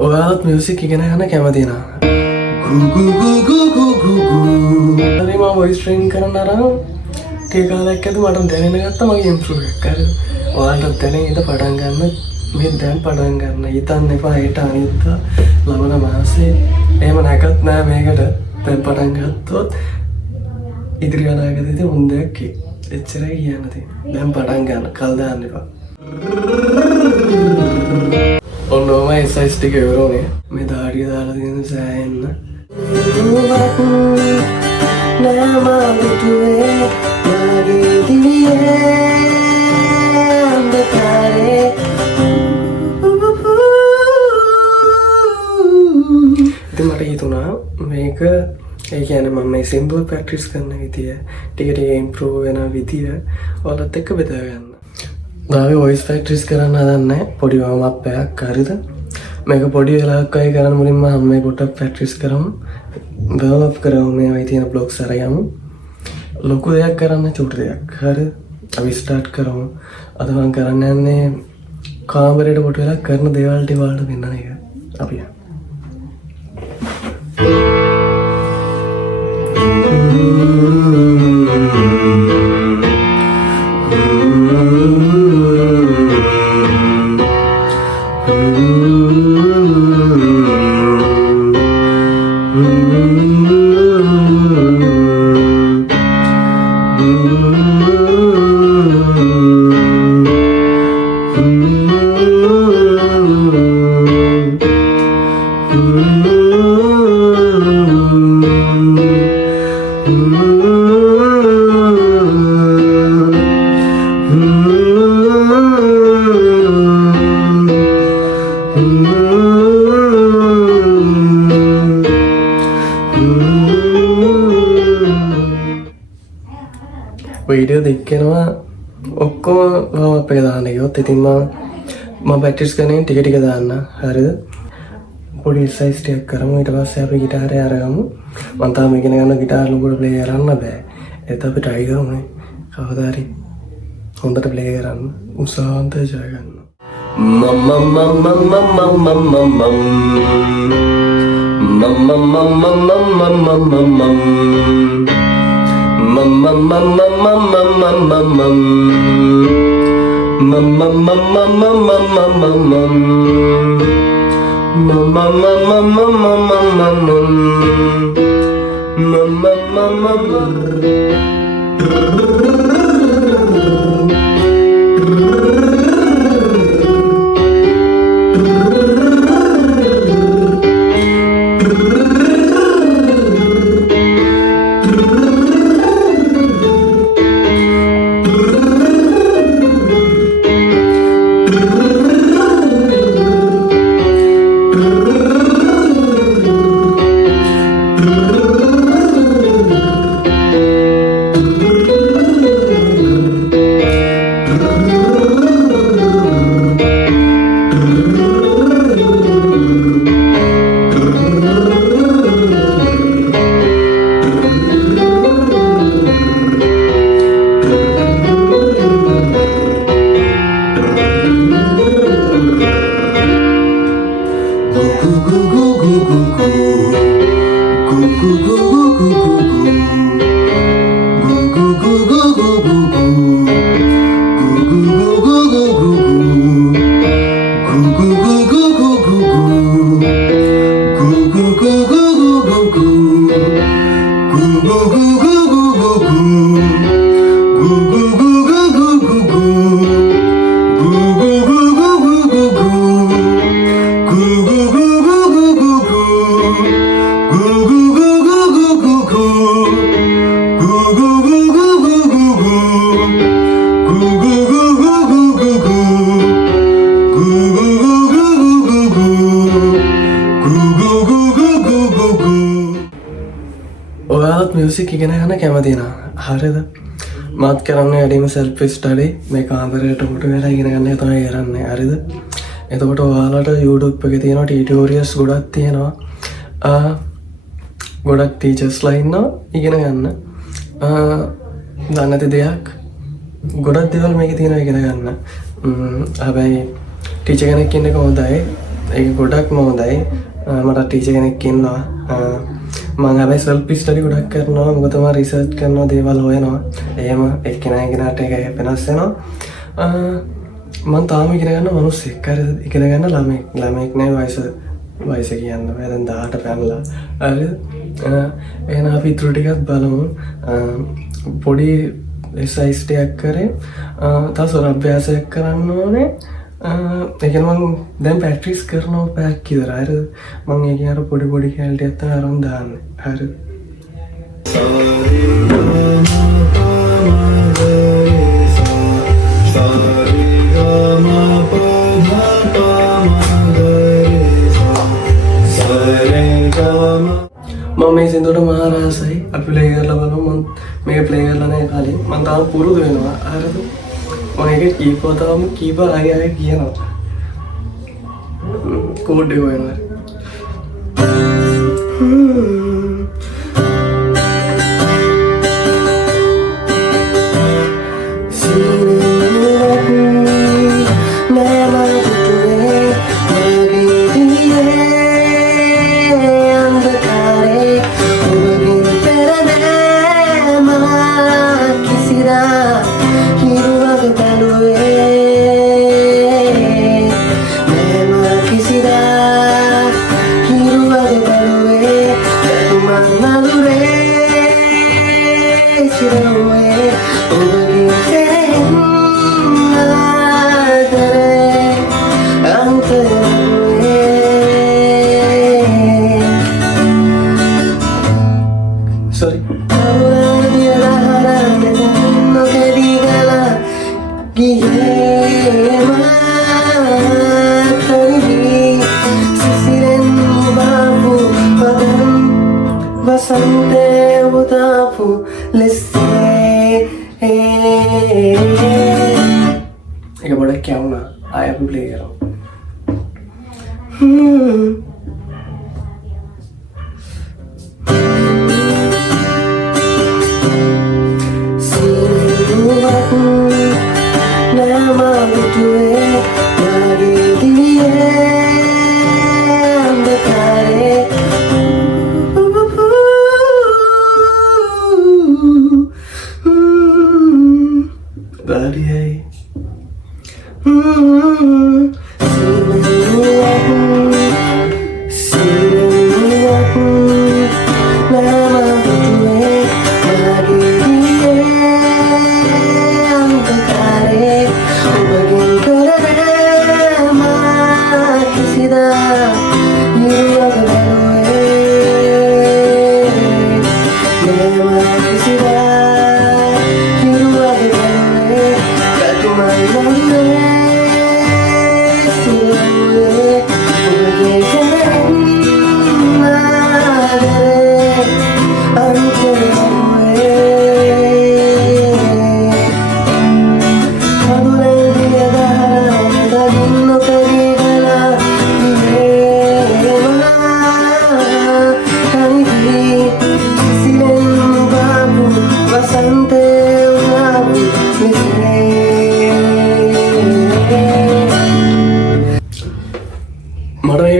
ඔයාලත් music ඉගෙන ගන්න කැමති නම් හරි මම වොයිස් ට්‍රේන් කරන්න අරන් ටික කාලයක් ඇතුළත මට දැනෙන්න ගත්තා මගේ ඉම්ප්‍රූව් එකක්. හරිද? ඔයාලට දැනෙන ඉඳ පටන් ගන්න මේ දැන් පටන් ගන්න. හිතන්න එපා හෙට අනිද්දා ලබන මාසේ එහෙම නැකත් නෑ මේකට දැන් පටන් ගත්තොත් ඉදිරි අනාගතයේදී හොඳක් එච්චරයි කියන්න තියෙන්නේ. දැන් පටන් ගන්න කල් දාන්න එපා. ඔන්නෝම එක්සයිස් ටික ඉවරෝනේ. මේ දාඩිය දාලා තියෙන සෑහෙන්න. ඉතින් මට හිතුණා මේක ඒ කියන්නේ මම මේ සිම්පල් ප්‍රැක්ටිස් කරන විදිය ටික ටික ඉම්ප්‍රූව් වෙන විදිය ඔයාලත් එක්ක බෙදා ගන්න. ගාවේ වොයිස් ප්‍රැක්ටිස් කරන්න හදන්නේ පොඩි වර්ම් අප් එකක්. හරිද? මේක පොඩි වෙලාවක් අය කරන්න මුලින්ම මේ පොඩ්ඩක් ප්‍රැක්ටිස් කරමු. වර්ම් අප් කරමු මේ වයි තියෙන බ්ලොක්ස් අරගමු. ලොකු දෙයක් කරන්න චුටි දෙයක්. හරිද? අපි ස්ටාර්ට් කරමු. අද මම කරන්න යන්නේ කාමරේට කොට වෙලා කරන දේවල් ටික වලට පෙන්නන එක. අපි වීඩියෝ දෙකනවා ඔක්කොම අපේ දාන්න ගියොත් ඉතින් මම ප්‍රැක්ටිස් කරන්නේ ටික ටික දාන්න. හරිද? පොඩි එක්සර්සයිස් ටිකක් කරමු. ඊට පස්සේ අපි ගිටාරය අරගමු. මම තාම ඉගෙන ගන්න ගිටාර ලොකුට ප්ලේ කරන්න බෑ. ඒත් අපි try කරමු. කවදා හරි හොඳට ප්ලේ කරන්න උත්සාහන්ත ජය ගන්න. ඔයාලත් මියුසික් ඉගෙන ගන්න කැමති නම් හරිද? මාත් කරන්නේ වැඩිම සෙල්ෆ් ස්ටඩි මේ කාමරේට කොට වෙලා ඉගෙන ගන්න තමයි කරන්නේ. හරිද? එතකොට ඔයාලට YouTube එකේ තියෙනවා ටියුටෝරියල්ස් ගොඩක් තියෙනවා. ගොඩක් ටීචර්ස්ලා ඉන්නවා ඉගෙන ගන්න. දන්නේ නැති දෙයක් ගොඩක් දේවල් මේකේ තියෙනවා ඉගෙන ගන්න. හැබැයි ටීචර් කෙනෙක් ඉන්න එක හොඳයි. ඒක ගොඩක්ම හොඳයි. මට ටීචර් කෙනෙක් ඉන්නවා. මම හැබැයි සෙල්ෆ් ස්ටඩි ගොඩක් කරනවා. මොකද මම රිසර්ච් කරනවා, දේවල් හොයනවා. එහෙම එක්කෙනා කෙනාට ඒක වෙනස් වෙනවා. මම තාම ඉගෙන ගන්න මිනිස්සෙක්. හරිද? ඉගෙන ගන්න ළමෙක් නෑ වයස කියන්න බෑ. දැන් 18 පැනලා. හරිද? එහෙනම් අපි ඉතුරු ටිකත් බලමු. පොඩි එක්සර්සයිස් ටිකක් කරේ. තව සොර අභ්‍යාසයක් කරන්න ඕනේ. ඒ කියන්නේ මම දැන් ප්‍රැක්ටිස් කරනවා පැයක් විතර. හරිද? මම ඒ කියන්නේ පොඩි කැලේ ටිකක් තමයි අරන් දාන්නේ. හරිද? මම මේ සින්දුවට මහාරාසයි. අපි ප්ලේ කරලා බලමු. මම මේක ප්ලේ කරලා නැහැ කලින්. මම තාම පුරුදු වෙනවා. හරිද? මම ඒක කීපවතාවම ආයෙ කියනවා. කෝඩ් එක වෙනවා. ඒක පොඩක් කැවුනා. ආයෙ අපි ප්ලේ කරමු.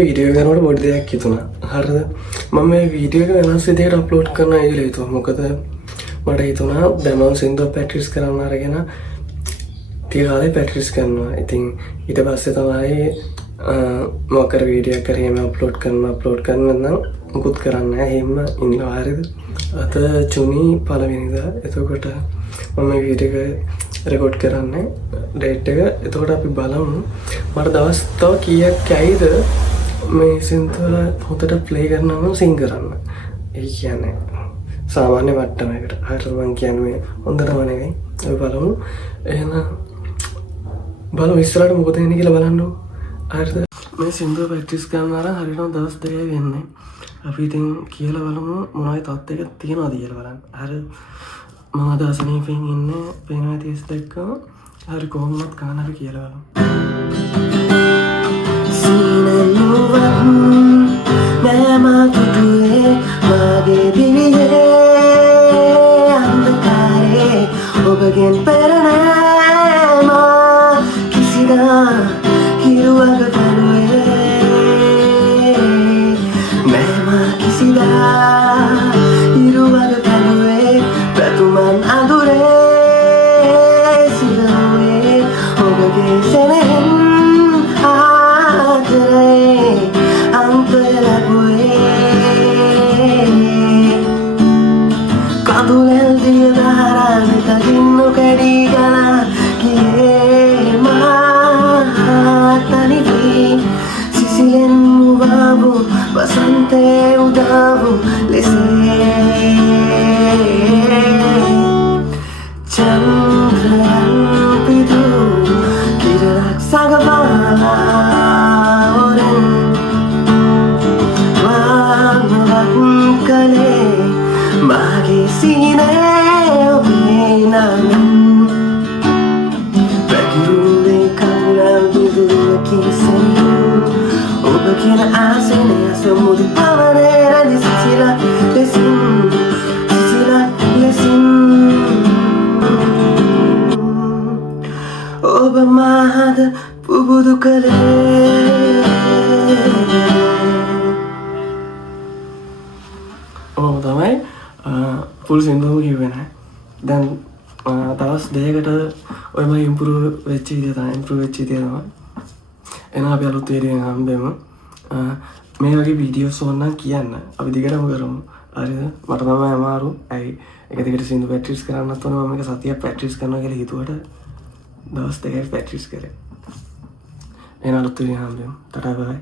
වීඩියෝ කරනකොට පොඩි දෙයක් හිතුණා. හරිද? මම මේ වීඩියෝ එක වෙනස් විදිහට අප්ලෝඩ් කරන්න කියලා හිතුවා. මොකද මට හිතුණා දැන් මම සින්දුව ප්‍රැක්ටිස් කරන්න අරගෙන ටික කාලේ ප්‍රැක්ටිස් කරනවා. ඉතින් ඊට පස්සේ තමයි මොකක් කර වීඩියෝ එකක් කරගෙන අප්ලෝඩ් කරන්න නම් මුකුත් කරන්නේ නැහැ. එහෙම ඉන්නවා. හරිද? අද ජුනි 1 වෙනිදා. එතකොට මම මේ වීඩියෝ එක රෙකෝඩ් කරන්නේ ඩේට් එක. එතකොට අපි බලමු මට දවස් තව කීයක් ඇයිද මේ සින්දුව හොඳට ප්ලේ කරනවා සිං කරන්න. ඒ කියන්නේ සාමාන්‍ය මට්ටමකට. හරිද? මම කියන්නේ හොඳටම නෙවෙයි. අපි බලමු. එහෙනම් බලමු ඉස්සරහට මොකද වෙන්නේ කියලා බලන්න. හරිද? මේ සින්දුව ප්‍රැක්ටිස් කරනවා නම් හරියටම දවස් 2යි වෙන්නේ. අපි ඉතින් කියලා බලමු මොනවයි තත්ත්වයක තියනවාද කියලා බලන්න. හරිද? මම අද අසනීපෙන් ඉන්නේ. පේනවා 32ක. හරි කොහොමවත් කාන හරි කියලා බලමු. ඔබගෙන් පෙරනෑම කිසි හිරුවග පැලුවේ නෑම කිසිදා හිරුවග පැලුවේ පැතුමන් අඳුරේ සිදුවේ ඔබගේ සෙනෙහෙන් ආදරේ අන්තය ලැබුවේ කඳුලැල් දිය දහරා තදින්නු කැඩී ගලා ගියේ මා තනිවී සිසිලෙන් මුවාවු වසන්තේ උදාවු ලෙසේ චන්ද්‍රයන් පිදු කිරක් සගවාලා ඔරෙන් වානවත් කලේ මාගේ සිහිනේ ඔබේ නමින් පැකිරුවේ කඳුලන් දුදුවකින් සෙන්දුම් ඔබ කියන ආසනය සමුදු පවනේ රැඳි සිසිලා ලෙසින් ඔබ මාහද පුබුදු කළේ තමයි පුල් සින්දුවම කිව්වේ නැහැ. දැන් දවස් දෙකකට ඔය මම ඉම්ප්‍රූව් වෙච්ච විදිය තමයි. එහෙනම් අපි අලුත් වීඩියෝ එකක් හම්බෙමු. මේ වගේ වීඩියෝස් ඕනනම් කියන්න. අපි දිගටම කරමු. හරිද? මට තමයි අමාරු. ඇයි එක දිගට සින්දු ප්‍රැක්ටිස් කරන්නත් ඕන. මම එක සතියක් ප්‍රැක්ටිස් කරනවා කියලා හිතුවට දවස් දෙකක් ප්‍රැක්ටිස් කරේ. එහෙනම් අලුත් වීඩියෝ හම්බෙමු. ටටා බයි.